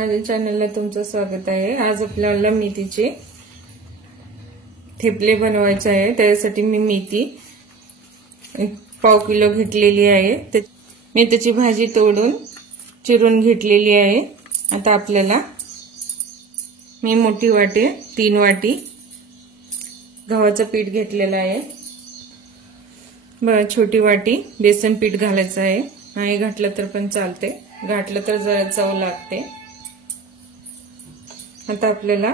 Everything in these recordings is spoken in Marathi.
माझ्या चॅनलला तुमचं स्वागत आहे। आज आपल्याला मेथीचे थेपले बनवायचे आहे। त्यासाठी मी मेथी 1/2 किलो घेतलेली आहे। मेथीची भाजी तोडून चिरून घेतलेली आहे। आता आपल्याला मी मोठी वाटी 3 वाटी गव्हाचं पीठ घेतलेलं आहे। छोटी वाटी बेसन पीठ घालायचं आहे। नाही घातलं तर पण चालते, घातलं तर जरा चव लागते। आता आपल्याला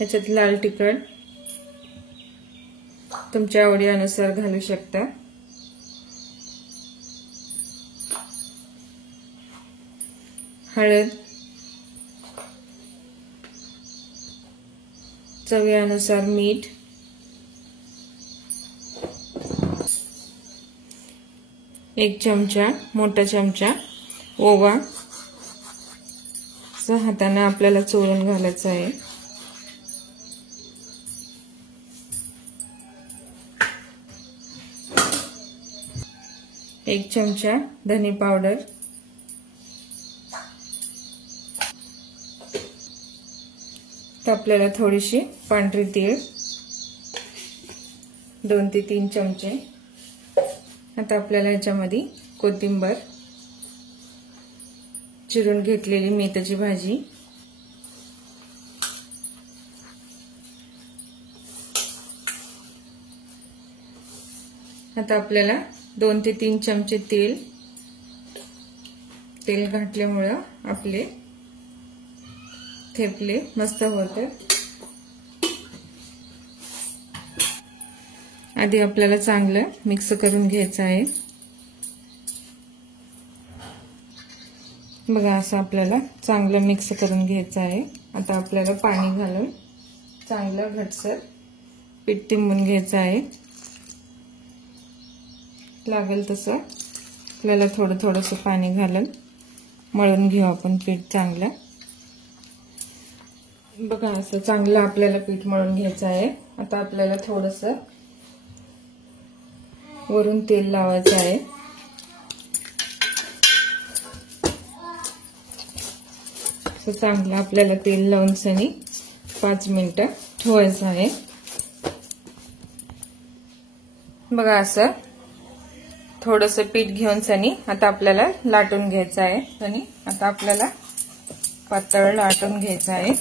याच्यात लाल तिखट तुमच्या आवडीनुसार घालू शकता। हळद, चवीनुसार मीठ, एक चमचा मोठा चमचा ओवा हाताने आपल्याला चोळून घालायचं आहे। एक चमचा धने पावडर, तर आपल्याला थोडीशी पांढरी तीळ 2 ते 3 चमचे। आता आपल्याला याच्यामध्ये कोथिंबीर, चिरून घेतलेली मेथीची भाजी, आता आपल्याला 2 ते 3 चमचे तेल घातल्यामुळे आपले थेपले मस्त होतात। आधी आपल्याला चांगलं मिक्स करून घ्यायचं आहे। बघा असं आपल्याला चांगलं मिक्स करून घ्यायचं आहे। आता आपल्याला पाणी घालून चांगलं घट्टसर पीठ तिंबून घ्यायचं आहे। लागेल तसं आपल्याला थोडंसं पाणी घालून मळून घेऊ आपण पीठ चांगलं। बघा असं चांगलं आपल्याला पीठ मळून घ्यायचं आहे। आता आपल्याला थोडंसं वरून तेल लावायचं आहे। असं चांगलं आपल्याला तेल लावून 5 मिनिटं ठेवायचं आहे। बघा असं थोडंसं पीठ घेऊन आता आपल्याला लाटून घ्यायचं आहे। आता आपल्याला पातळ लाटून घ्यायचं आहे।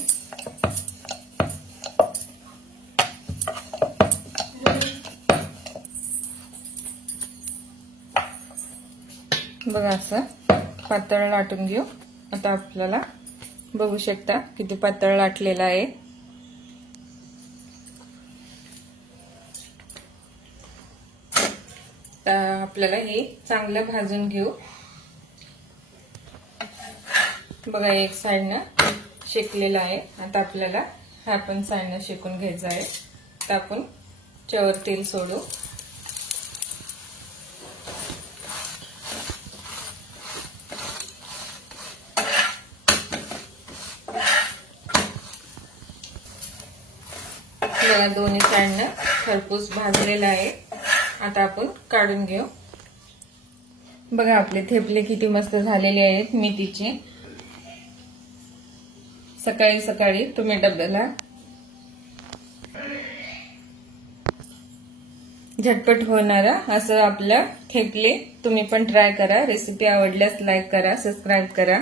बघा असं पातळ लाटून घेऊ। आता आपल्याला बघू शकता किती पातळ लाटलेला आहे। आपल्याला हे चांगलं भाजून घेऊ। बघा एक साइडनं शेकलेला आहे। आता आपल्याला हा पण साइडनं शेकून घ्यायचा आहे। तर आपण त्यावर तेल सोडू। बघा दोन्ही साइडनं खरपूस भाजलेला आहे। आता आपण काढून घेऊ। बघा आपले थेपले किती मस्त झालेले आहेत मेथीचे। सकाळी सकाळी तुम्ही डब्याला झटपट होणारा असं आपलं थेपले तुम्ही पण ट्राय करा। रेसिपी आवडल्यास लाईक करा, सबस्क्राइब करा।